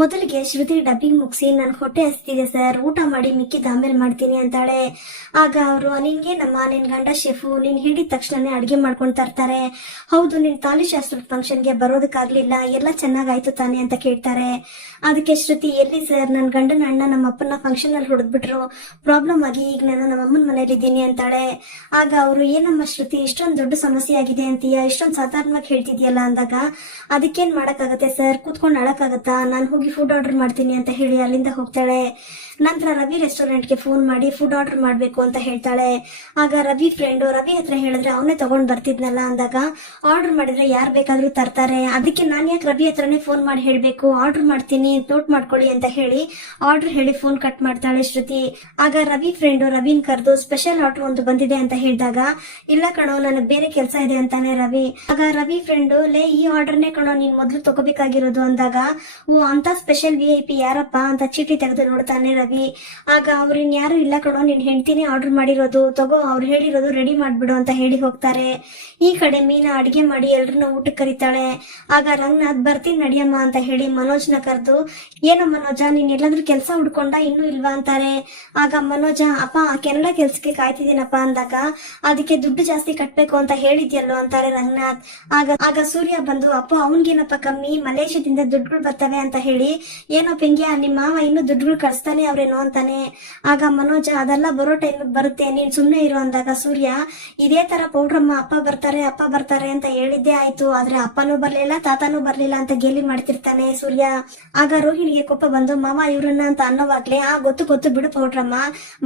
ಮೊದಲಿಗೆ ಶ್ರುತಿ ಡಬ್ಬಿಂಗ್ ಮುಗಿಸಿ ನನ್ ಹೊಟ್ಟೆ ಹಸ್ತಿದೆ ಸರ್, ಊಟ ಮಾಡಿ ಮಿಕ್ಕಿದ ಆಮೇಲೆ ಮಾಡ್ತೀನಿ ಅಂತಾಳೆ. ಆಗ ಅವರು ನಿನ್ಗೇನಮ್ಮ, ನಿನ್ ಗಂಡ ಶೆಫು, ನೀನ್ ಹೇಳಿದ ತಕ್ಷಣನೇ ಅಡ್ಗೆ ಮಾಡ್ಕೊಂಡ್ ತರ್ತಾರೆ. ಹೌದು, ನಿನ್ ತಾಲಿಶಾಸ್ತ್ರದ ಫಂಕ್ಷನ್ಗೆ ಬರೋದಕ್ಕಾಗ್ಲಿಲ್ಲ, ಎಲ್ಲ ಚೆನ್ನಾಗಾಯ್ತು ತಾನೆ ಅಂತ ಕೇಳ್ತಾರೆ. ಅದಕ್ಕೆ ಶ್ರುತಿ, ಎಲ್ಲಿ ಸರ್, ನನ್ ಗಂಡನ ಅಣ್ಣ ನಮ್ಮ ಅಪ್ಪನ ಫಂಕ್ಷನ್ ಅಲ್ಲಿ ಹೊಡೆದ್ಬಿಟ್ರು, ಪ್ರಾಬ್ಲಮ್ ಆಗಿ ಈಗ ನಾನು ನಮ್ಮ ಅಮ್ಮನ ಮನೇಲಿದ್ದೀನಿ ಅಂತಾಳೆ. ಆಗ ಅವರು, ಏನಮ್ಮ ಶ್ರುತಿ, ಇಷ್ಟೊಂದು ದೊಡ್ಡ ಸಮಸ್ಯೆ ಆಗಿದೆ ಅಂತೀಯ, ಇಷ್ಟೊಂದು ಸಾಧಾರಣವಾಗಿ ಹೇಳ್ತಿದ್ಯಲ್ಲ ಅಂದಾಗ, ಅದಕ್ಕೇನ್ ಮಾಡಕ್ಕಾಗತ್ತೆ ಸರ್, ಕೂತ್ಕೊಂಡು ಅಳಕ್ಕಾಗತ್ತಾ, ನಾನು ಹೋಗಿ ಫುಡ್ ಆರ್ಡರ್ ಮಾಡ್ತೀನಿ ಅಂತ ಹೇಳಿ ಅಲ್ಲಿಂದ ಹೋಗ್ತಾಳೆ. ನಂತರ ರವಿ ರೆಸ್ಟೋರೆಂಟ್ಗೆ ಫೋನ್ ಮಾಡಿ ಫುಡ್ ಆರ್ಡರ್ ಮಾಡ್ಬೇಕು ಅಂತ ಹೇಳ್ತಾಳೆ. ಆಗ ರವಿ ಫ್ರೆಂಡು ರವಿ ಹತ್ರ ಹೇಳಿದ್ರೆ ಅವನೇ ತಗೊಂಡ್ ಬರ್ತಿದ್ನಲ್ಲ ಅಂದಾಗ, ಆರ್ಡರ್ ಮಾಡಿದ್ರೆ ಯಾರು ಬೇಕಾದ್ರೂ ತರ್ತಾರೆ, ಅದಕ್ಕೆ ನಾನ್ ಯಾಕೆ ರವಿ ಹತ್ರನೇ ಫೋನ್ ಮಾಡಿ ಹೇಳ್ಬೇಕು, ಆರ್ಡರ್ ಮಾಡ್ತೀನಿ ನೋಟ್ ಮಾಡ್ಕೊಳ್ಳಿ ಅಂತ ಹೇಳಿ ಆರ್ಡರ್ ಹೇಳಿ ಫೋನ್ ಕಟ್ ಮಾಡ್ತಾಳೆ ಶ್ರುತಿ. ಆಗ ರವಿ ಫ್ರೆಂಡು ರವಿನ್ ಕರೆದು ಸ್ಪೆಷಲ್ ಆರ್ಡರ್ ಒಂದು ಬಂದಿದೆ ಅಂತ ಹೇಳಿದಾಗ, ಇಲ್ಲ ಕಣೋ, ನನಗ್ ಬೇರೆ ಕೆಲಸ ಇದೆ ಅಂತಾನೆ ರವಿ. ಆಗ ರವಿ ಫ್ರೆಂಡು, ಲೇ ಈ ಆರ್ಡರ್ನೇ ಕಣೋ ನೀನ್ ಮೊದ್ಲು ತಗೋಬೇಕಾಗಿರೋದು ಅಂದಾಗ, ಓ ಅಂತ ಸ್ಪೆಷಲ್ VIP ಯಾರಪ್ಪ ಅಂತ ಚೀಟಿ ತೆಗೆದು ನೋಡ್ತಾನೆ ರವಿ. ಆಗ ಅವ್ರಿನ್ ಯಾರು ಇಲ್ಲ ಕಣೋ, ನಿನ್ ಹೆಂಡ್ತಿನೇ ಆರ್ಡರ್ ಮಾಡಿರೋದು, ತಗೋ ಅವ್ರು ಹೇಳಿರೋದು ರೆಡಿ ಮಾಡ್ಬಿಡು ಅಂತ ಹೇಳಿ ಹೋಗ್ತಾರೆ. ಈ ಕಡೆ ಮೀನಾ ಅಡಿಗೆ ಮಾಡಿ ಎಲ್ರನ್ನ ಊಟಕ್ಕೆ ಕರೀತಾಳೆ. ಆಗ ರಂಗನಾಥ್, ಬರ್ತೀನಿ ನಡಿಯಮ್ಮ ಅಂತ ಹೇಳಿ ಮನೋಜ್ನ ಕರೆದು, ಏನೋ ಮನೋಜ, ನೀನ್ ಎಲ್ಲಾದ್ರೂ ಕೆಲಸ ಹುಡ್ಕೊಂಡ ಇನ್ನೂ ಇಲ್ವಾ ಅಂತಾರೆ. ಆಗ ಮನೋಜ, ಅಪ್ಪ ಕೆನಡಾ ಕೆಲ್ಸಕ್ಕೆ ಕಾಯ್ತಿದ್ದೀನಪ್ಪ ಅಂದಾಗ, ಅದಕ್ಕೆ ದುಡ್ಡು ಜಾಸ್ತಿ ಕಟ್ಬೇಕು ಅಂತ ಹೇಳಿದ್ಯಲ್ಲೋ ಅಂತಾರೆ ರಂಗನಾಥ್. ಆಗ ಸೂರ್ಯ ಬಂದು, ಅಪ್ಪ ಅವನ್ಗೇನಪ್ಪ ಕಮ್ಮಿ, ಮಲೇಷ್ಯಾದಿಂದ ದುಡ್ಡುಗಳು ಬರ್ತವೆ ಅಂತ ಹೇಳಿ, ಏನೋ ಪೆಂಗ್ಯ ನಿಮ್ ಮಾವ ಇನ್ನೂ ದುಡ್ಡುಗಳು ಕಳಿಸ್ತಾನೆ ಅವ್ರೇನೋ ಅಂತಾನೆ. ಆಗ ಮನೋಜ, ಅದೆಲ್ಲ ಬರೋ ಟೈಮ್ ಬರುತ್ತೆ, ನೀನ್ ಸುಮ್ನೆ ಇರೋ ಅಂದಾಗ ಸೂರ್ಯ, ಇದೇ ತರ ಪೌಡ್ರಮ್ಮ ಅಪ್ಪ ಬರ್ತಾರೆ ಅಂತ ಹೇಳಿದ್ದೆ ಆಯ್ತು, ಆದ್ರೆ ಅಪ್ಪನೂ ಬರ್ಲಿಲ್ಲ ತಾತನೂ ಬರ್ಲಿಲ್ಲ ಅಂತ ಗೇಲಿ ಮಾಡ್ತಿರ್ತಾನೆ ಸೂರ್ಯ. ಆಗ ರೋಹಿಣಿಗೆ ಕೋಪ ಬಂದು, ಮಾವ ಇವ್ರನ್ನ ಅಂತ ಅನ್ನೋವಾಗ್ಲೇ, ಗೊತ್ತು ಬಿಡು ಪೌಡ್ರಮ್ಮ,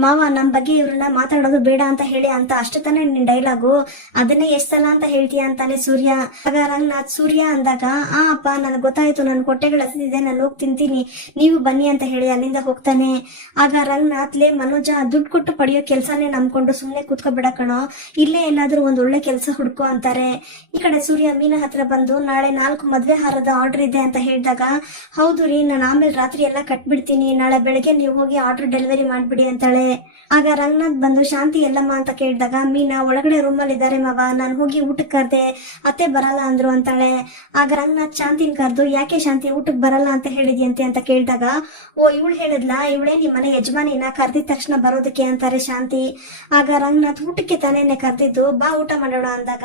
ಮಾವ ನಮ್ ಬಗ್ಗೆ ಇವ್ರನ್ನ ಮಾತಾಡೋದು ಬೇಡ ಅಂತ ಹೇಳಿ ಅಂತ ಅಷ್ಟೇ ತಾನೇ ನಿನ್ ಡೈಲಾಗು, ಅದನ್ನೇ ಎಷ್ಟ್ ಸಲ ಅಂತ ಹೇಳ್ತೀಯ ಅಂತಾನೆ ಸೂರ್ಯ. ಆಗ ರಂಗನಾಥ್, ಸೂರ್ಯ ಅಂದಾಗ, ಅಪ್ಪ ನನಗ್ ಗೊತ್ತಾಯ್ತು, ನನ್ ಹೊಟ್ಟೆಗಳು ಹಸಿದಿದೆ, ನಾನು ಹೋಗಿ ತಿಂತೀನಿ, ನೀವು ಬನ್ನಿ ಅಂತ ಹೇಳಿ ಅಲ್ಲಿಂದ ಹೋಗ್ತಾನೆ. ಆಗ ರಂಗನಾಥ್, ಲೇ ಮನೋಜ, ದುಡ್ಡು ಕೊಟ್ಟು ಪಡೆಯೋ ಕೆಲ್ಸನೇ ನಂಬ್ಕೊಂಡು ಸುಮ್ನೆ ಕೂತ್ಕೋಬೇಡ ಕಣೋ, ಇಲ್ಲೇ ಎಲ್ಲಾದ್ರೂ ಒಂದ್ ಒಳ್ಳೆ ಕೆಲ್ಸ ಹುಡ್ಕೋ ಅಂತಾರೆ. ಈ ಕಡೆ ಸೂರ್ಯ ಮೀನಾ ಹತ್ರ ಬಂದು, ನಾಳೆ 4 ಮದ್ವೆ ಹಾರದ ಆರ್ಡರ್ ಇದೆ ಅಂತ ಹೇಳಿದಾಗ, ಹೌದು ರೀ, ನಾನು ಆಮೇಲೆ ರಾತ್ರಿ ಎಲ್ಲ ಕಟ್ಬಿಡ್ತೀನಿ, ನಾಳೆ ಬೆಳಗ್ಗೆ ನೀವು ಹೋಗಿ ಆರ್ಡರ್ ಡೆಲಿವರಿ ಮಾಡ್ಬಿಡಿ ಅಂತಾಳೆ. ಆಗ ರಂಗನಾಥ್ ಬಂದು, ಶಾಂತಿ ಎಲ್ಲಮ್ಮ ಅಂತ ಕೇಳಿದಾಗ, ಮೀನಾ ಒಳಗಡೆ ರೂಮಲ್ಲಿ ಇದಾರೆ ಮಾವ, ನಾನು ಹೋಗಿ ಊಟಕ್ಕೆ ಕರ್ದೆ, ಅತ್ತೆ ಬರಲ್ಲ ಅಂದ್ರು ಅಂತಾಳೆ. ಆಗ ರಂಗನಾಥ್ ಶಾಂತಿನ್ ಕರೆದು, ಯಾಕೆ ಶಾಂತಿ ಊಟಕ್ಕೆ ಬರಲ್ಲ ಅಂತ ಹೇಳಿದ್ಯಂತೆ ಅಂತ ಕೇಳಿದಾಗ, ಓ ಇವಳು ಹೇಳಿದ್ಲಾ, ಇವಳೇ ನಿಮ್ ಮನೆ ಯಜಮಾನಿನ ಕರ್ದಿದ ತಕ್ಷಣ ಬರೋದಕ್ಕೆ ಅಂತಾರೆ ಶಾಂತಿ. ಆಗ ರಂಗನಾಥ್, ಊಟಕ್ಕೆ ತಾನೇನೆ ಕರ್ದಿದ್ದು, ಬಾ ಊಟ ಮಾಡೋಣ ಅಂದಾಗ,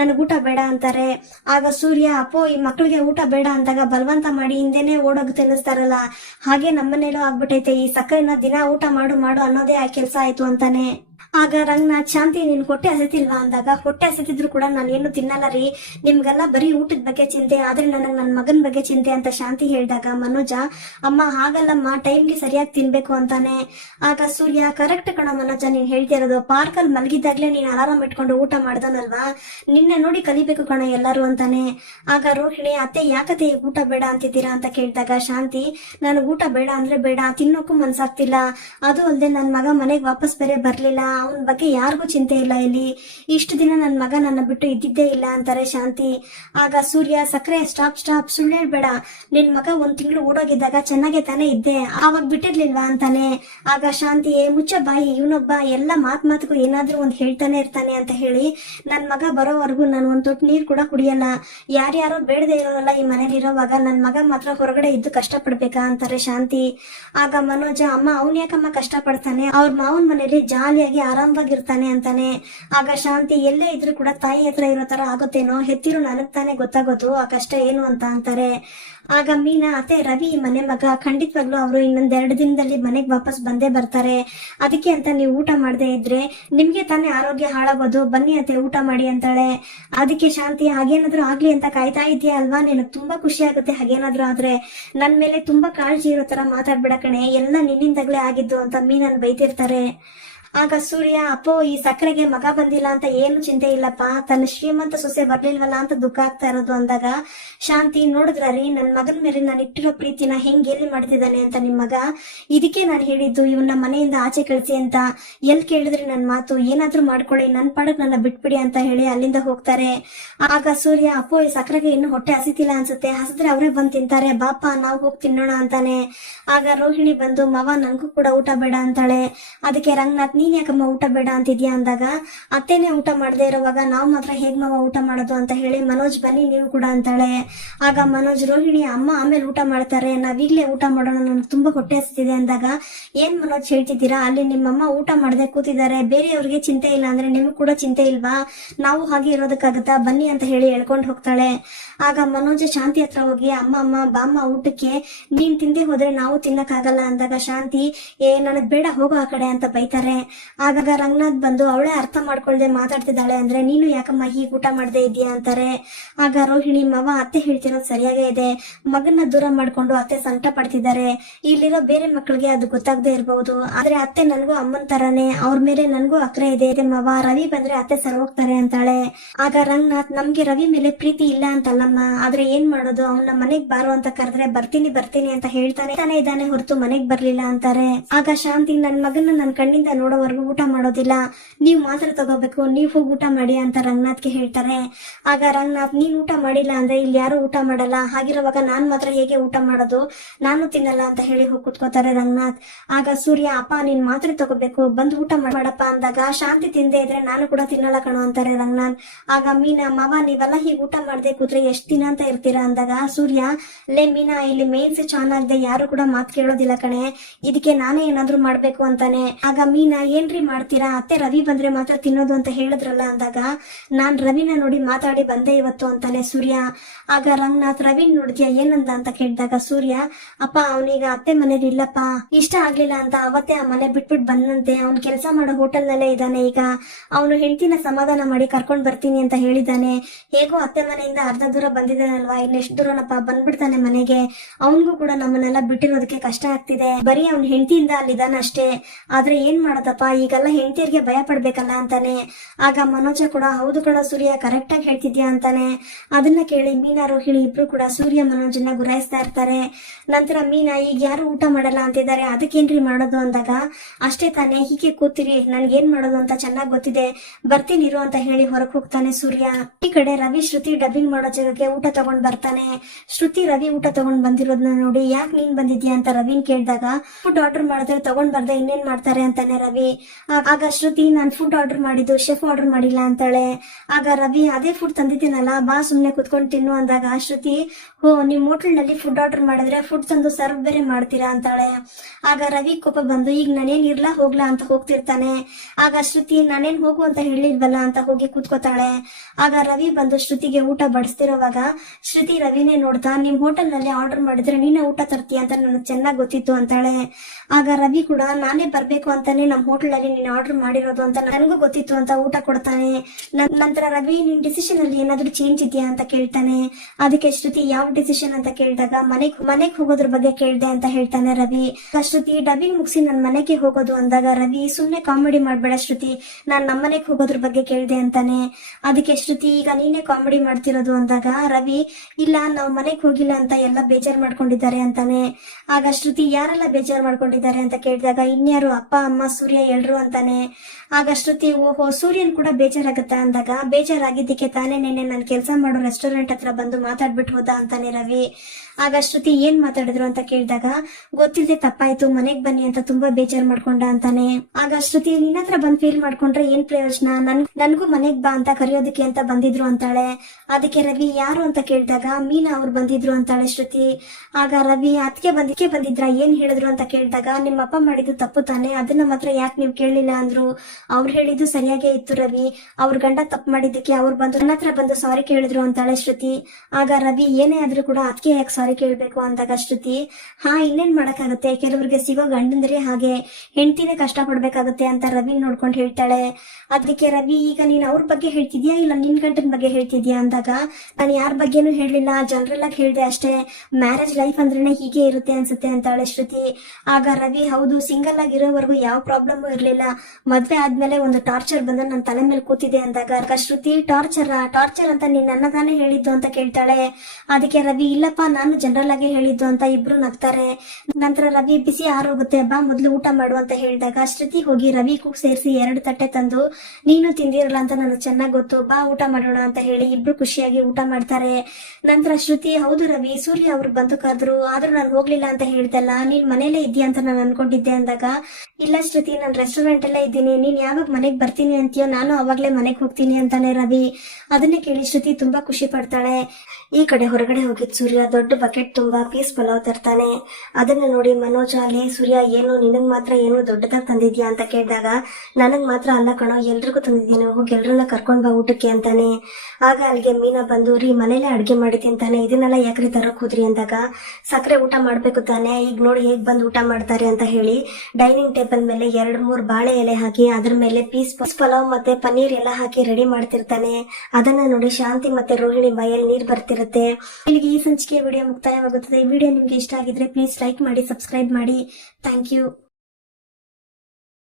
ನನಗ್ ಊಟ ಬೇಡ ಅಂತಾರೆ. ಆಗ ಸೂರ್ಯ, ಅಪ್ಪೋ ಈ ಮಕ್ಳಿಗೆ ಊಟ ಬೇಡ ಅಂದಾಗ ಬಲವಂತ ಮಾಡಿ ಹಿಂದೆನೆ ಓಡೋಗ್ ತಿಳಿಸ್ತಾರಲ್ಲ, ಹಾಗೆ ನಮ್ಮನೇಲೂ ಆಗ್ಬಿಟ್ಟೈತೆ, ಈ ಸಕ್ಕರೆನ ದಿನ ಊಟ ಮಾಡು ಅನ್ನೋದೇ ಆ ಕೆಲ್ಸ ಆಯ್ತು ಅಂತಾನೆ. ಆಗ ರಂಗನಾಥ್, ಶಾಂತಿ ನಿನ್ ಹೊಟ್ಟೆ ಹಸಿತಿಲ್ವಾ ಅಂದಾಗ, ಹೊಟ್ಟೆ ಹಸಿತಿದ್ರು ಕೂಡ ನಾನು ಏನು ತಿನ್ನಲ್ಲ ರೀ, ನಿಮ್ಗೆಲ್ಲ ಬರೀ ಊಟದ ಬಗ್ಗೆ ಚಿಂತೆ, ಆದ್ರೆ ನನಗ್ ನನ್ ಮಗನ್ ಬಗ್ಗೆ ಚಿಂತೆ ಅಂತ ಶಾಂತಿ ಹೇಳಿದಾಗ, ಮನೋಜ, ಅಮ್ಮ ಹಾಗಲ್ಲಮ್ಮ, ಟೈಮ್ಗೆ ಸರಿಯಾಗಿ ತಿನ್ಬೇಕು ಅಂತಾನೆ. ಆಗ ಸೂರ್ಯ, ಕರೆಕ್ಟ್ ಕಣ ಮನೋಜ, ನೀನ್ ಹೇಳ್ತಿರೋದು, ಪಾರ್ಕ್ ಅಲ್ಲಿ ಮಲಗಿದಾಗ್ಲೇ ನೀನ್ ಅಲಾರಾಮ್ ಇಟ್ಕೊಂಡು ಊಟ ಮಾಡ್ದನಲ್ವಾ, ನಿನ್ನೆ ನೋಡಿ ಕಲಿಬೇಕು ಕಣ ಎಲ್ಲಾರು ಅಂತಾನೆ. ಆಗ ರೋಹಿಣಿ, ಅತ್ತೆ ಯಾಕತ್ತೆ ಊಟ ಬೇಡ ಅಂತಿದ್ದೀರಾ ಅಂತ ಕೇಳಿದಾಗ ಶಾಂತಿ, ನಾನು ಊಟ ಬೇಡ ಅಂದ್ರೆ ಬೇಡ, ತಿನ್ನೋಕ್ಕೂ ಮನ್ಸಾಗ್ತಿಲ್ಲ, ಅದು ಅಲ್ಲದೆ ನನ್ ಮಗ ಮನೆಗ್ ವಾಪಸ್ ಬೇರೆ ಬರ್ಲಿಲ್ಲ, ಅವನ ಬಗ್ಗೆ ಯಾರಿಗೂ ಚಿಂತೆ ಇಲ್ಲ, ಇಲ್ಲಿ ಇಷ್ಟು ದಿನ ನನ್ ಮಗ ನನ್ನ ಬಿಟ್ಟು ಇದ್ದಿದ್ದೇ ಇಲ್ಲ ಅಂತಾರೆ ಶಾಂತಿ. ಆಗ ಸೂರ್ಯ, ಸಕ್ಕರೆ ಸ್ಟಾಪ್ ಸುಳ್ಳು ಹೇಳ್ಬೇಡ, ನಿನ್ ಮಗ 1 ತಿಂಗಳು ಓಡೋಗಿದ್ದಾಗ ಚೆನ್ನಾಗೆ ತಾನೇ ಇದ್ದೆ, ಆವಾಗ ಬಿಟ್ಟಿರ್ಲಿಲ್ವಾ ಅಂತಾನೆ. ಆಗ ಶಾಂತಿ, ಮುಚ್ಚ ಬಾಯಿ, ಇವನೊಬ್ಬ ಎಲ್ಲ ಮಾತ್ಗೂ ಏನಾದ್ರೂ ಒಂದ್ ಹೇಳ್ತಾನೆ ಇರ್ತಾನೆ ಅಂತ ಹೇಳಿ, ನನ್ ಮಗ ಬರೋವರೆಗೂ ನಾನು 1 ತೊಟ್ಟು ನೀರ್ ಕೂಡ ಕುಡಿಯಲ್ಲ, ಯಾರ್ಯಾರೋ ಬೇಡದೆ ಇರೋರಲ್ಲ ಈ ಮನೇಲಿ ಇರೋವಾಗ ನನ್ ಮಗ ಮಾತ್ರ ಹೊರಗಡೆ ಇದ್ದು ಕಷ್ಟ ಪಡ್ಬೇಕಾ ಅಂತಾರೆ ಶಾಂತಿ. ಆಗ ಮನೋಜ, ಅಮ್ಮ ಅವ್ನ್ ಯಾಕಮ್ಮ ಕಷ್ಟ ಪಡ್ತಾನೆ, ಅವ್ರ ಮಾವನ್ ಮನೇಲಿ ಜಾಲಿಯಾಗಿ ಆರಾಮವಾಗಿರ್ತಾನೆ ಅಂತಾನೆ. ಆಗ ಶಾಂತಿ, ಎಲ್ಲೇ ಇದ್ರು ಕೂಡ ತಾಯಿ ಹತ್ರ ಇರೋ ತರ ಆಗುತ್ತೇನೋ, ಹೆತ್ತಿರು ನನಗ್ ತಾನೇ ಗೊತ್ತಾಗೋದು ಆ ಕಷ್ಟ ಏನು ಅಂತ ಅಂತಾರೆ. ಆಗ ಮೀನಾ, ಅತ್ತೆ ರವಿ ಮನೆ ಮಗ, ಖಂಡಿತವಾಗ್ಲೂ ಅವರು ಇನ್ನೊಂದ್ 2 ದಿನದಲ್ಲಿ ಮನೆಗ್ ವಾಪಸ್ ಬಂದೇ ಬರ್ತಾರೆ, ಅದಕ್ಕೆ ಅಂತ ನೀವು ಊಟ ಮಾಡದೇ ಇದ್ರೆ ನಿಮ್ಗೆ ತಾನೇ ಆರೋಗ್ಯ ಹಾಳಾಗೋದು, ಬನ್ನಿ ಅತ್ತೆ ಊಟ ಮಾಡಿ ಅಂತಾಳೆ. ಅದಕ್ಕೆ ಶಾಂತಿ, ಹಾಗೇನಾದ್ರೂ ಆಗ್ಲಿ ಅಂತ ಕಾಯ್ತಾ ಇದೆಯಾ ಅಲ್ವಾ, ನಿನಗ್ ತುಂಬಾ ಖುಷಿ ಆಗುತ್ತೆ ಹಾಗೇನಾದ್ರೂ ಆದ್ರೆ, ನನ್ ಮೇಲೆ ತುಂಬಾ ಕಾಳಜಿ ಇರೋ ತರ ಮಾತಾಡ್ಬೇಡ ಕಣೆ, ಎಲ್ಲ ನಿನ್ನಿಂದಾಗ್ಲೇ ಆಗಿದ್ದು ಅಂತ ಮೀನನ್ ಬೈತಿರ್ತಾರೆ. ಆಗ ಸೂರ್ಯ, ಅಪ್ಪೋ ಈ ಸಕ್ಕರೆಗೆ ಮಗ ಬಂದಿಲ್ಲ ಅಂತ ಏನು ಚಿಂತೆ ಇಲ್ಲಪ್ಪ, ತನ್ನ ಶ್ರೀಮಂತ ಸೊಸೆ ಬರ್ಲಿಲ್ವಲ್ಲ ಅಂತ ದುಃಖ ಆಗ್ತಾ ಇರೋದು ಅಂದಾಗ ಶಾಂತಿ, ನೋಡಿದ್ರ ರೀ ನನ್ ಮಗನ ಮೇಲೆ ನಾನು ಇಟ್ಟಿರೋ ಪ್ರೀತಿನ ಹೆಂಗ್ ಗೇಲಿ ಮಾಡ್ತಿದ್ದಾನೆ ಅಂತ ನಿಮ್ ಮಗ, ಇದಕ್ಕೆ ನಾನು ಹೇಳಿದ್ದು ಇವನ್ನ ಮನೆಯಿಂದ ಆಚೆ ಕಳಿಸಿ ಅಂತ, ಎಲ್ ಕೇಳಿದ್ರಿ ನನ್ ಮಾತು, ಏನಾದ್ರೂ ಮಾಡ್ಕೊಳ್ಳಿ, ನನ್ ಪಾಡಕ್ ನನ್ನ ಬಿಟ್ಬಿಡಿ ಅಂತ ಹೇಳಿ ಅಲ್ಲಿಂದ ಹೋಗ್ತಾರೆ. ಆಗ ಸೂರ್ಯ, ಅಪ್ಪೋ ಈ ಸಕ್ಕರೆಗೆ ಇನ್ನು ಹೊಟ್ಟೆ ಹಸಿತಿಲ್ಲ ಅನ್ಸುತ್ತೆ, ಹಸಿದ್ರೆ ಅವರೇ ಬಂದ್ ತಿಂತಾರೆ, ಬಾಪ ನಾವು ಹೋಗಿ ತಿನ್ನೋಣ ಅಂತಾನೆ. ಆಗ ರೋಹಿಣಿ ಬಂದು, ಮಾವ ನನ್ಗೂ ಕೂಡ ಊಟ ಬೇಡ ಅಂತಾಳೆ. ಅದಕ್ಕೆ ರಂಗನಾಥ್, ನೀ ನೀನ್ ಯಾಕಮ್ಮ ಊಟ ಬೇಡ ಅಂತಿದ್ಯಾ ಅಂದಾಗ ಅತ್ತೆನೇ ಊಟ ಮಾಡದೆ ಇರುವಾಗ ನಾವು ಮಾತ್ರ ಹೇಗ್ ಮಾವ ಊಟ ಮಾಡೋದು ಅಂತ ಹೇಳಿ ಮನೋಜ್ ಬನ್ನಿ ನೀವು ಕೂಡ ಅಂತಾಳೆ. ಆಗ ಮನೋಜ್ ರೋಹಿಣಿ ಅಮ್ಮ ಆಮೇಲೆ ಊಟ ಮಾಡ್ತಾರೆ, ನಾವೀಗ್ಲೇ ಊಟ ಮಾಡೋಣ, ನನ್ಗೆ ತುಂಬಾ ಹೊಟ್ಟೆ ಹಸ್ತಿದೆ ಅಂದಾಗ ಏನ್ ಮನೋಜ್ ಹೇಳ್ತಿದ್ದೀರಾ, ಅಲ್ಲಿ ನಿಮ್ಮಮ್ಮ ಊಟ ಮಾಡದೆ ಕೂತಿದ್ದಾರೆ, ಬೇರೆಯವ್ರಿಗೆ ಚಿಂತೆ ಇಲ್ಲ ಅಂದ್ರೆ ನಿಮ್ಗೆ ಕೂಡ ಚಿಂತೆ ಇಲ್ವಾ, ನಾವು ಹಾಗೆ ಇರೋದಕ್ಕಾಗತ್ತಾ, ಬನ್ನಿ ಅಂತ ಹೇಳಿ ಹೇಳ್ಕೊಂಡು ಹೋಗ್ತಾಳೆ. ಆಗ ಮನೋಜ್ ಶಾಂತಿ ಹತ್ರ ಹೋಗಿ ಅಮ್ಮ ಬಾಮ್ಮ ಊಟಕ್ಕೆ, ನೀನ್ ತಿಂದೆ ಹೋದ್ರೆ ನಾವು ತಿನ್ನಕ್ಕಾಗಲ್ಲ ಅಂದಾಗ ಶಾಂತಿ ನನಗ್ ಬೇಡ ಹೋಗೋ ಆ ಕಡೆ ಅಂತ ಬೈತಾರೆ. ಆಗ ರಂಗನಾಥ್ ಬಂದು ಅವಳೇ ಅರ್ಥ ಮಾಡ್ಕೊಳ್ದೆ ಮಾತಾಡ್ತಿದ್ದಾಳೆ ಅಂದ್ರೆ ನೀನು ಯಾಕಮ್ಮ ಹೀಗೆ ಊಟ ಮಾಡದೆ ಇದೀಯಾ ಅಂತಾರೆ. ಆಗ ರೋಹಿಣಿ ಮಾವ ಅತ್ತೆ ಹೇಳ್ತಿರೋದು ಸರಿಯಾಗೇ ಇದೆ, ಮಗನ್ನ ದೂರ ಮಾಡ್ಕೊಂಡು ಅತ್ತೆ ಸಂಕಟ ಪಡ್ತಿದ್ದಾರೆ, ಇಲ್ಲಿರೋ ಬೇರೆ ಮಕ್ಕಳಿಗೆ ಅದು ಗೊತ್ತಾಗದೆ ಇರಬಹುದು, ಆದ್ರೆ ಅತ್ತೆ ನನ್ಗೂ ಅಮ್ಮನ ತರಾನೇ, ಅವ್ರ ಮೇಲೆ ನನ್ಗೂ ಅಕ್ರೆ ಇದೆ ಮಾವ, ರವಿ ಬಂದ್ರೆ ಅತ್ತೆ ಸರ್ ಹೋಗ್ತಾರೆ ಅಂತಾಳೆ. ಆಗ ರಂಗನಾಥ್ ನಮ್ಗೆ ರವಿ ಮೇಲೆ ಪ್ರೀತಿ ಇಲ್ಲ ಅಂತಲ್ಲಮ್ಮ, ಆದ್ರೆ ಏನ್ ಮಾಡೋದು, ಅವನ ಮನೆಗ್ ಬಾರೋ ಅಂತ ಕರೆದ್ರೆ ಬರ್ತೀನಿ ಅಂತ ಹೇಳ್ತಾನೆ ಇದ್ದಾನೆ ಹೊರತು ಮನೆಗ್ ಬರ್ಲಿಲ್ಲ ಅಂತಾರೆ. ಆಗ ಶಾಂತಿ ನನ್ ಮಗನ ನನ್ ಕಣ್ಣಿಂದ ನೋಡೋವರೆಗೂ ಊಟ ಮಾಡೋದಿಲ್ಲ, ನೀವ್ ಮಾತ್ರ ತಗೋಬೇಕು, ನೀವ್ ಹೋಗಿ ಊಟ ಮಾಡಿ ಅಂತ ರಂಗನಾಥ್ಗೆ ಹೇಳ್ತಾರೆ. ಆಗ ರಂಗನಾಥ್ ನೀನ್ ಊಟ ಮಾಡಿಲ್ಲ ಅಂದ್ರೆ ಇಲ್ಲಿ ಯಾರು ಊಟ ಮಾಡಲ್ಲ, ಹಾಗಿರುವಾಗ ನಾನ್ ಮಾತ್ರ ಹೇಗೆ ಊಟ ಮಾಡೋದು, ನಾನು ತಿನ್ನಲ್ಲ ಅಂತ ಹೇಳಿ ಹೋಗಿ ಕುತ್ಕೋತಾರೆ ರಂಗನಾಥ್. ಆಗ ಸೂರ್ಯ ಅಪ್ಪ ನೀನ್ ಮಾತ್ರ ತಗೋಬೇಕು, ಬಂದ್ ಊಟ ಮಾಡಪ್ಪ ಅಂದಾಗ ಶಾಂತಿ ತಿಂದೆ ಇದ್ರೆ ನಾನು ಕೂಡ ತಿನ್ನಲ್ಲ ಕಣೋ ಅಂತಾರೆ ರಂಗನಾಥ್. ಆಗ ಮೀನಾ ಮಾವ ನೀವೆಲ್ಲ ಹೀಗೆ ಊಟ ಮಾಡದೆ ಕೂತ್ರೆ ಎಷ್ಟ್ ದಿನ ಅಂತ ಇರ್ತೀರಾ ಅಂದಾಗ ಸೂರ್ಯ ಲೇ ಮೀನಾ ಇಲ್ಲಿ ಮೇನ್ಸ್ ಚೆನ್ನಾಗದೆ ಯಾರು ಕೂಡ ಮಾತ್ ಕೇಳೋದಿಲ್ಲ ಕಣೆ, ಇದಕ್ಕೆ ನಾನೇ ಏನಾದ್ರು ಮಾಡ್ಬೇಕು ಅಂತಾನೆ. ಆಗ ಮೀನಾ ಏನ್ರಿ ಮಾಡ್ತೀರಾ, ಅತ್ತೆ ರವಿ ಬಂದ್ರೆ ಮಾತ್ರ ತಿನ್ನೋದು ಅಂತ ಹೇಳಿದ್ರಲ್ಲ ಅಂದಾಗ ನಾನ್ ರವಿನ ನೋಡಿ ಮಾತಾಡಿ ಬಂದೆ ಇವತ್ತು ಅಂತಾನೆ ಸೂರ್ಯ. ಆಗ ರಂಗನಾಥ್ ರವಿನ್ ನೋಡಿದ್ಯಾ ಏನಂದ ಅಂತ ಕೇಳಿದಾಗ ಸೂರ್ಯ ಅಪ್ಪ ಅವನೀಗ ಅತ್ತೆ ಮನೇಲಿ ಇಲ್ಲಪ್ಪ, ಇಷ್ಟ ಆಗ್ಲಿಲ್ಲ ಅಂತ ಅವತ್ತೇ ಆ ಮನೆ ಬಿಟ್ಬಿಟ್ ಬಂದಂತೆ, ಅವ್ನ್ ಕೆಲಸ ಮಾಡೋ ಹೋಟೆಲ್ ನಲ್ಲೇ ಇದ್ದಾನೆ, ಈಗ ಅವನು ಹೆಂಡತಿನ ಸಮಾಧಾನ ಮಾಡಿ ಕರ್ಕೊಂಡ್ ಬರ್ತೀನಿ ಅಂತ ಹೇಳಿದ್ದಾನೆ, ಹೇಗೋ ಅತ್ತೆ ಮನೆಯಿಂದ ಅರ್ಧ ದೂರ ಬಂದಿದ್ದಾನಲ್ವಾ, ಇನ್ನೆಷ್ಟು ದೂರನಪ್ಪ ಬಂದ್ಬಿಡ್ತಾನೆ ಮನೆಗೆ, ಅವನ್ಗೂ ಕೂಡ ನಮ್ಮನ್ನೆಲ್ಲ ಬಿಟ್ಟಿರೋದಕ್ಕೆ ಕಷ್ಟ ಆಗ್ತಿದೆ, ಬರೀ ಅವ್ನ ಹೆಂಡತಿಯಿಂದ ಅಲ್ಲಿದ್ದಾನ ಅಷ್ಟೇ, ಆದ್ರೆ ಏನ್ ಮಾಡೋದಪ್ಪ ಈಗೆಲ್ಲ ಹೆಂಡತಿಯರಿಗೆ ಭಯ ಪಡ್ಬೇಕಲ್ಲ ಅಂತಾನೆ. ಆಗ ಮನೋಜ ಕೂಡ ಹೌದು ಕಣ ಸೂರ್ಯ ಕರೆಕ್ಟ್ ಆಗಿ ಹೇಳ್ತಿದ್ಯಾ ಅಂತಾನೆ. ಅದನ್ನ ಕೇಳಿ ಮೀನಾ ರೋಹಿಣಿ ಇಬ್ರು ಕೂಡ ಸೂರ್ಯ ಮನೋಜನ್ನ ಗುರಾಯಿಸ್ತಾ ಇರ್ತಾರೆ. ನಂತರ ಮೀನಾ ಈಗ ಯಾರು ಊಟ ಮಾಡಲ್ಲ ಅಂತಿದ್ದಾರೆ, ಅದಕ್ಕೇನ್ರಿ ಮಾಡೋದು ಅಂದಾಗ ಅಷ್ಟೇ ತಾನೇ ಹೀಗೆ ಕೂತಿರಿ, ನನ್ಗೇನ್ ಮಾಡೋದು ಅಂತ ಚೆನ್ನಾಗ್ ಗೊತ್ತಿದೆ, ಬರ್ತೀನಿರು ಅಂತ ಹೇಳಿ ಹೊರಗ್ ಹೋಗ್ತಾನೆ ಸೂರ್ಯ. ಈ ಕಡೆ ರವಿ ಶ್ರುತಿ ಡಬ್ಬಿಂಗ್ ಮಾಡೋ ಜಾಗಕ್ಕೆ ಊಟ ತಗೊಂಡ್ ಬರ್ತಾನೆ. ಶ್ರುತಿ ರವಿ ಊಟ ತಗೊಂಡ್ ಬಂದಿರೋದನ್ನ ನೋಡಿ ಯಾಕೆ ನೀನ್ ಬಂದಿದ್ಯಾ ಅಂತ ರವಿನ್ ಕೇಳಿದಾಗ ಫುಡ್ ಆರ್ಡರ್ ಮಾಡಿದ್ರೆ ತಗೊಂಡ್ ಬರ್ದೆ ಇನ್ನೇನ್ ಮಾಡ್ತಾರೆ ಅಂತಾನೆ ರವಿ. ಆಗ ಶ್ರುತಿ ನಾನ್ ಫುಡ್ ಆರ್ಡರ್ ಮಾಡಿದ್ದು ಶೆಫ್ ಆರ್ಡರ್ ಮಾಡಿಲ್ಲ ಅಂತಾಳೆ. ಆಗ ರವಿ ಅದೇ ಫುಡ್ ತಂದಿದ್ದೀನಲ್ಲ ಬಾ ಸುಮ್ನೆ ಕುತ್ಕೊಂಡು ತಿನ್ನು ಅಂದಾಗ ಶ್ರುತಿ ಹೋ ನಿಮ್ ಹೋಟೆಲ್ ನಲ್ಲಿ ಫುಡ್ ಆರ್ಡರ್ ಮಾಡಿದ್ರೆ ಫುಡ್ ತಂದು ಸರ್ವ್ ಬೇರೆ ಮಾಡ್ತೀರಾ ಅಂತಾಳೆ. ಆಗ ರವಿ ಕೋಪ ಬಂದು ಈಗ ನಾನೇನ್ ಇರ್ಲಾ ಹೋಗ್ಲಾ ಅಂತ ಹೋಗ್ತಿರ್ತಾನೆ. ಆಗ ಶ್ರುತಿ ನಾನೇನ್ ಹೋಗು ಅಂತ ಹೇಳಿಲ್ವಲ್ಲ ಅಂತ ಹೋಗಿ ಕೂತ್ಕೋತಾಳೆ. ಆಗ ರವಿ ಬಂದು ಶ್ರುತಿಗೆ ಊಟ ಬಡಿಸ್ತಿರೋವಾಗ ಶ್ರುತಿ ರವಿನೇ ನೋಡ್ತಾ ನಿಮ್ ಹೋಟೆಲ್ ನಲ್ಲಿ ಆರ್ಡರ್ ಮಾಡಿದ್ರೆ ನೀನೇ ಊಟ ತರ್ತೀಯ ಅಂತ ನನಗೆ ಚೆನ್ನಾಗ್ ಗೊತ್ತಿತ್ತು ಅಂತಾಳೆ. ಆಗ ರವಿ ಕೂಡ ನಾನೇ ಬರ್ಬೇಕು ಅಂತಾನೆ ನಮ್ ಹೋಟೆಲ್ ಅಲ್ಲಿ ನೀನ್ ಆರ್ಡರ್ ಮಾಡಿರೋದು ಅಂತ ನನಗೂ ಗೊತ್ತಿತ್ತು ಅಂತ ಊಟ ಕೊಡ್ತಾನೆ. ನಂತರ ರವಿ ನಿನ್ ಡಿಸಿಷನ್ ಅಲ್ಲಿ ಏನಾದ್ರು ಚೇಂಜ್ ಇದೆಯಾ ಅಂತ ಕೇಳ್ತಾನೆ. ಅದಕ್ಕೆ ಶ್ರುತಿ ಯಾವ ಡಿಸಿಷನ್ ಅಂತ ಕೇಳಿದಾಗ ಮನೆಗ್ ಹೋಗೋದ್ರ ಬಗ್ಗೆ ಕೇಳ್ದೆ ಅಂತ ಹೇಳ್ತಾನೆ ರವಿ. ಶ್ರುತಿ ಡಬ್ಬಿಂಗ್ ಮುಗಿಸಿ ನನ್ ಮನೆಗೆ ಹೋಗೋದು ಅಂದಾಗ ರವಿ ಸುಮ್ನೆ ಕಾಮಿಡಿ ಮಾಡ್ಬೇಡ ಶ್ರುತಿ, ನಾನ್ ನಮ್ಮನೆಗ್ ಹೋಗೋದ್ರ ಬಗ್ಗೆ ಕೇಳ್ದೆ ಅಂತಾನೆ. ಅದಕ್ಕೆ ಶ್ರುತಿ ಈಗ ನೀನೇ ಕಾಮಿಡಿ ಮಾಡ್ತಿರೋದು ಅಂದಾಗ ರವಿ ಇಲ್ಲ ನಾವ್ ಮನೆಗ್ ಹೋಗಿಲ್ಲ ಅಂತ ಎಲ್ಲ ಬೇಜಾರ್ ಮಾಡ್ಕೊಂಡಿದ್ದಾರೆ ಅಂತಾನೆ. ಆಗ ಶ್ರುತಿ ಯಾರೆಲ್ಲ ಬೇಜಾರ್ ಮಾಡ್ಕೊಂಡಿದ್ದಾರೆ ಅಂತ ಕೇಳಿದಾಗ ಇನ್ಯಾರು ಅಪ್ಪ ಅಮ್ಮ ಸೂರ್ಯ ಎಲ್ರು ಅಂತಾನೆ. ಆಗ ಶ್ರುತಿ ಓಹೋ ಸೂರ್ಯನ್ ಕೂಡ ಬೇಜಾರಾಗತ್ತಾ ಅಂದಾಗ ಬೇಜಾರಾಗಿದ್ದಕ್ಕೆ ತಾನೇ ನೆನ್ನೆ ನಾನ್ ಕೆಲಸ ಮಾಡೋ ರೆಸ್ಟೋರೆಂಟ್ ಹತ್ರ ಬಂದು ಮಾತಾಡ್ಬಿಟ್ಟು ಹೋದ ಅಂತಾನೆ ರವಿ. ಆಗ ಶ್ರುತಿ ಏನ್ ಮಾತಾಡಿದ್ರು ಅಂತ ಕೇಳಿದಾಗ ಗೊತ್ತಿಲ್ಲದೆ ತಪ್ಪಾಯ್ತು ಮನೆಗ್ ಬನ್ನಿ ಅಂತ ತುಂಬಾ ಬೇಜಾರ್ ಮಾಡ್ಕೊಂಡ ಅಂತಾನೆ. ಆಗ ಶ್ರುತಿ ನಿನ್ನ ಹತ್ರ ಬಂದ್ ಫೀಲ್ ಮಾಡ್ಕೊಂಡ್ರೆ ಏನ್ ಪ್ರಯೋಜನ, ನನ್ಗೂ ಮನೆಗ್ ಬಾ ಅಂತ ಕರೆಯೋದಕ್ಕೆ ಅಂತ ಬಂದಿದ್ರು ಅಂತಾಳೆ. ಅದಕ್ಕೆ ರವಿ ಯಾರು ಅಂತ ಕೇಳಿದಾಗ ಮೀನಾ ಅವ್ರು ಬಂದಿದ್ರು ಅಂತಾಳೆ ಶ್ರುತಿ. ಆಗ ರವಿ ಅದಕ್ಕೆ ಬಂದಿದ್ರ ಏನ್ ಹೇಳಿದ್ರು ಅಂತ ಕೇಳಿದಾಗ ನಿಮ್ಮ ಅಪ್ಪ ಮಾಡಿದ್ದು ತಪ್ಪು ತಾನೆ, ಅದನ್ನ ಮಾತ್ರ ಯಾಕೆ ನೀವ್ ಕೇಳಲಿಲ್ಲ ಅಂದ್ರು. ಅವ್ರು ಹೇಳಿದ್ದು ಸರಿಯಾಗೇ ಇತ್ತು ರವಿ, ಅವ್ರ ಗಂಡ ತಪ್ಪು ಮಾಡಿದ್ದಕ್ಕೆ ಅವ್ರು ಬಂದು ನನ್ನ ಹತ್ರ ಬಂದು ಸಾರಿ ಕೇಳಿದ್ರು ಅಂತಾಳೆ ಶ್ರುತಿ. ಆಗ ರವಿ ಏನೇ ಆದ್ರೂ ಕೂಡ ಅದಕ್ಕೆ ಯಾಕೆ ಸಾರಿ ಕೇಳ್ಬೇಕು ಅಂದಾಗ ಶ್ರುತಿ ಹಾ ಇನ್ನೇನ್ ಮಾಡಕ್ಕಾಗತ್ತೆ, ಕೆಲವ್ರಿಗೆ ಸಿಗೋ ಗಂಡಂದ್ರೆ ಹಾಗೆ ಹೆಂಡತಿನೇ ಕಷ್ಟ ಪಡ್ಬೇಕಾಗತ್ತೆ ಅಂತ ರವಿ ನೋಡ್ಕೊಂಡು ಹೇಳ್ತಾಳೆ. ಅದಕ್ಕೆ ರವಿ ಈಗ ನೀನ್ ಅವ್ರ ಬಗ್ಗೆ ಹೇಳ್ತಿದ್ಯಾ ಇಲ್ಲ ನಿನ್ ಗಂಡನ ಬಗ್ಗೆ ಹೇಳ್ತಿದ್ಯಾ ಅಂದಾಗ ನಾನು ಯಾರ ಬಗ್ಗೆನೂ ಹೇಳಲಿಲ್ಲ, ಜನರಲ್ ಆಗಿ ಹೇಳ್ದೆ ಅಷ್ಟೇ, ಮ್ಯಾರೇಜ್ ಲೈಫ್ ಅಂದ್ರೇನೆ ಹೀಗೆ ಇರುತ್ತೆ ಅನ್ಸುತ್ತೆ ಅಂತಾಳೆ ಶ್ರುತಿ. ಆಗ ರವಿ ಹೌದು ಸಿಂಗಲ್ ಆಗಿರೋವರೆಗೂ ಯಾವ ಪ್ರಾಬ್ಲಮ್ ಇರ್ಲಿಲ್ಲ, ಮದ್ವೆ ಆದ್ಮೇಲೆ ಒಂದು ಟಾರ್ಚರ್ ಬಂದು ನನ್ನ ತಲೆ ಮೇಲೆ ಕೂತಿದೆ ಅಂದಾಗ ಶ್ರುತಿ ಟಾರ್ಚರ್ ಅಂತ ನೀನ್ ನನ್ನ ತಾನೇ ಹೇಳಿದ್ದು ಅಂತ ಕೇಳ್ತಾಳೆ. ಅದಕ್ಕೆ ರವಿ ಇಲ್ಲಪ್ಪ ನಾನು ಜನರಲ್ ಆಗಿ ಹೇಳಿದ್ದು ಅಂತ ಇಬ್ರು ನಗ್ತಾರೆ. ನಂತರ ರವಿ ಬಿಸಿ ಆರೋಗುತ್ತೆ ಬಾ ಮೊದ್ಲು ಊಟ ಮಾಡು ಅಂತ ಹೇಳಿದಾಗ ಶ್ರುತಿ ಹೋಗಿ ರವಿ ಕೂಗ್ ಸೇರಿಸಿ 2 ತಟ್ಟೆ ತಂದು ನೀನು ತಿಂದಿರಲ್ಲ ಅಂತ ನನಗೆ ಚೆನ್ನಾಗ್ ಗೊತ್ತು, ಬಾ ಊಟ ಮಾಡೋಣ ಅಂತ ಹೇಳಿ ಇಬ್ರು ಖುಷಿಯಾಗಿ ಊಟ ಮಾಡ್ತಾರೆ. ನಂತರ ಶ್ರುತಿ ಹೌದು ರವಿ ಸೂರ್ಯ ಅವ್ರು ಬಂದು ಕರೆದ್ರು ಆದ್ರೂ ನಾನು ಹೋಗ್ಲಿಲ್ಲ ಅಂತ ಹೇಳ್ದಲ್ಲ, ನೀನ್ ಮನೇಲೆ ಇದ್ದೀಯ ಅಂತ ನಾನು ಅನ್ಕೊಂಡಿದ್ದೆ ಅಂದಾಗ ಇಲ್ಲ ಶ್ರುತಿ ನಾನು ರೆಸ್ಟೋರೆಂಟ್ ಅಲ್ಲೇ ಇದ್ದೀನಿ, ನೀನ್ ಯಾವಾಗ ಮನೆಗೆ ಬರ್ತೀನಿ ಅಂತೀಯೋ ನಾನು ಅವಾಗ್ಲೇ ಮನೆಗೆ ಹೋಗ್ತೀನಿ ಅಂತಾನೆ ರವಿ. ಅದನ್ನೇ ಕೇಳಿ ಶ್ರುತಿ ತುಂಬಾ ಖುಷಿ ಪಡ್ತಾಳೆ. ಈ ಕಡೆ ಹೊರಗಡೆ ಹೋಗಿದ್ ಸೂರ್ಯ ದೊಡ್ಡ ಬಕೆಟ್ ತುಂಬಾ ಪೀಸ್ ಪಲಾವ್ ತರ್ತಾನೆ. ಅದನ್ನ ನೋಡಿ ಮನೋಜ, ಅಲ್ಲಿ ಸೂರ್ಯ ಏನು ನಿನಗ್ ಮಾತ್ರ ಏನು ದೊಡ್ಡದಾಗಿ ತಂದಿದ್ಯಾ ಅಂತ ಕೇಳಿದಾಗ, ನನಗ್ ಮಾತ್ರ ಅಲ್ಲ ಕಣೋ, ಎಲ್ರಿಗೂ ತಂದಿದ್ದೀನಿ, ಹೋಗಿ ಎಲ್ರನ್ನ ಕರ್ಕೊಂಡ್ ಬಾ ಊಟಕ್ಕೆ ಅಂತಾನೆ. ಆಗ ಅಲ್ಲಿಗೆ ಮೀನಾ ಬಂದು, ರೀ ಮನೇಲೆ ಅಡ್ಗೆ ಮಾಡಿ ತಿಂತಾನೆ, ಇದನ್ನೆಲ್ಲ ಯಾಕ್ರಿ ತರಕ್ ಹೋದ್ರಿ ಅಂದಾಗ, ಸಕ್ಕರೆ ಊಟ ಮಾಡ್ಬೇಕು ತಾನೆ, ಈಗ ನೋಡಿ ಹೇಗ್ ಬಂದು ಊಟ ಮಾಡ್ತಾರೆ ಅಂತ ಹೇಳಿ ಡೈನಿಂಗ್ ಟೇಬಲ್ ಮೇಲೆ 2-3 ಬಾಳೆ ಎಲೆ ಹಾಕಿ ಅದ್ರ ಮೇಲೆ ಪೀಸ್ ಪಲಾವ್ ಮತ್ತೆ ಪನ್ನೀರ್ ಎಲ್ಲ ಹಾಕಿ ರೆಡಿ ಮಾಡ್ತಿರ್ತಾನೆ. ಅದನ್ನ ನೋಡಿ ಶಾಂತಿ ಮತ್ತೆ ರೋಹಿಣಿ ಬಾಯಲ್ಲಿ ನೀರ್ ಬರ್ತಿರುತ್ತೆ. ಇಲ್ಲಿಗೆ ಈ ಸಂಚಿಕೆಯ ವಿಡಿಯೋ ಮುಕ್ತಾಯವಾಗುತ್ತದೆ. ಈ ವಿಡಿಯೋ ನಿಮ್ಗೆ ಇಷ್ಟ ಆಗಿದ್ರೆ ಪ್ಲೀಸ್ ಲೈಕ್ ಮಾಡಿ, ಸಬ್ಸ್ಕ್ರೈಬ್ ಮಾಡಿ. Thank you.